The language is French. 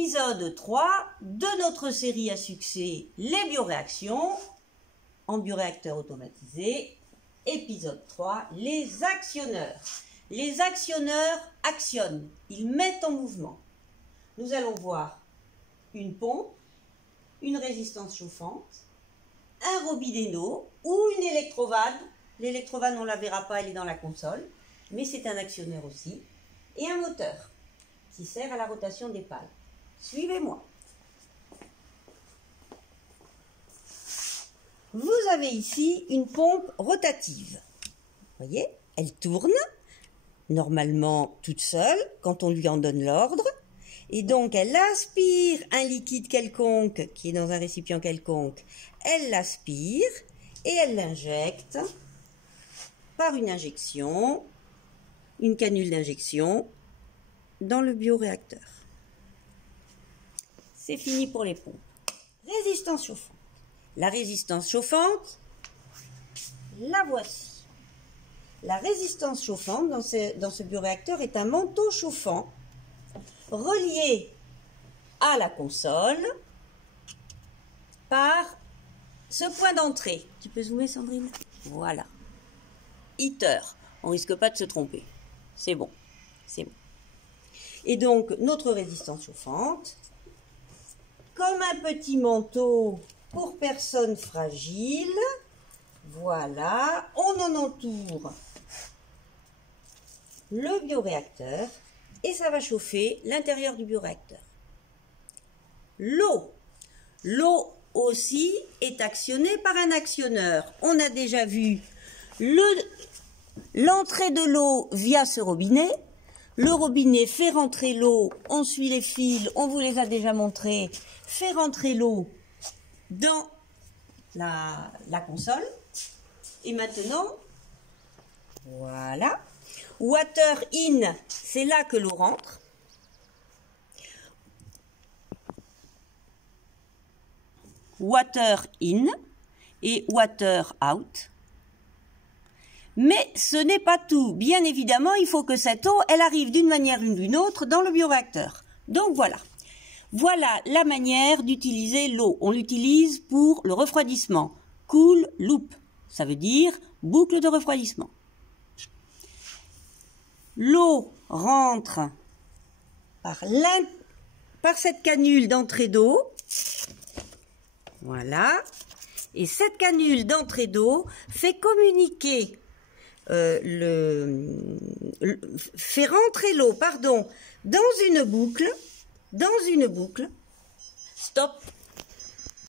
Épisode 3 de notre série à succès, les bioréactions en bioréacteur automatisé. Épisode 3, les actionneurs. Les actionneurs actionnent, ils mettent en mouvement. Nous allons voir une pompe, une résistance chauffante, un robinet d'eau ou une électrovanne. L'électrovanne, on ne la verra pas, elle est dans la console, mais c'est un actionneur aussi. Et un moteur qui sert à la rotation des pales. Suivez-moi. Vous avez ici une pompe rotative. Vous voyez, elle tourne, normalement toute seule, quand on lui en donne l'ordre. Et donc, elle aspire un liquide quelconque qui est dans un récipient quelconque. Elle l'aspire et elle l'injecte par une injection, une canule d'injection, dans le bioréacteur. C'est fini pour les pompes. Résistance chauffante. La résistance chauffante, la voici. La résistance chauffante dans ce bioréacteur est un manteau chauffant relié à la console par ce point d'entrée. Tu peux zoomer, Sandrine? Voilà. Heater. On ne risque pas de se tromper. C'est bon. C'est bon. Et donc, notre résistance chauffante, comme un petit manteau pour personnes fragiles, voilà, on en entoure le bioréacteur et ça va chauffer l'intérieur du bioréacteur. L'eau. L'eau aussi est actionnée par un actionneur. On a déjà vu l'entrée de l'eau via ce robinet. Le robinet fait rentrer l'eau, on suit les fils, on vous les a déjà montrés, fait rentrer l'eau dans la console. Et maintenant, voilà, water in, c'est là que l'eau rentre. Water in et water out. Mais ce n'est pas tout. Bien évidemment, il faut que cette eau, elle arrive d'une manière ou d'une autre dans le bioréacteur. Donc voilà. Voilà la manière d'utiliser l'eau. On l'utilise pour le refroidissement. Cool loop. Ça veut dire boucle de refroidissement. L'eau rentre par cette canule d'entrée d'eau. Voilà. Et cette canule d'entrée d'eau fait communiquer fait rentrer l'eau, dans une boucle, stop,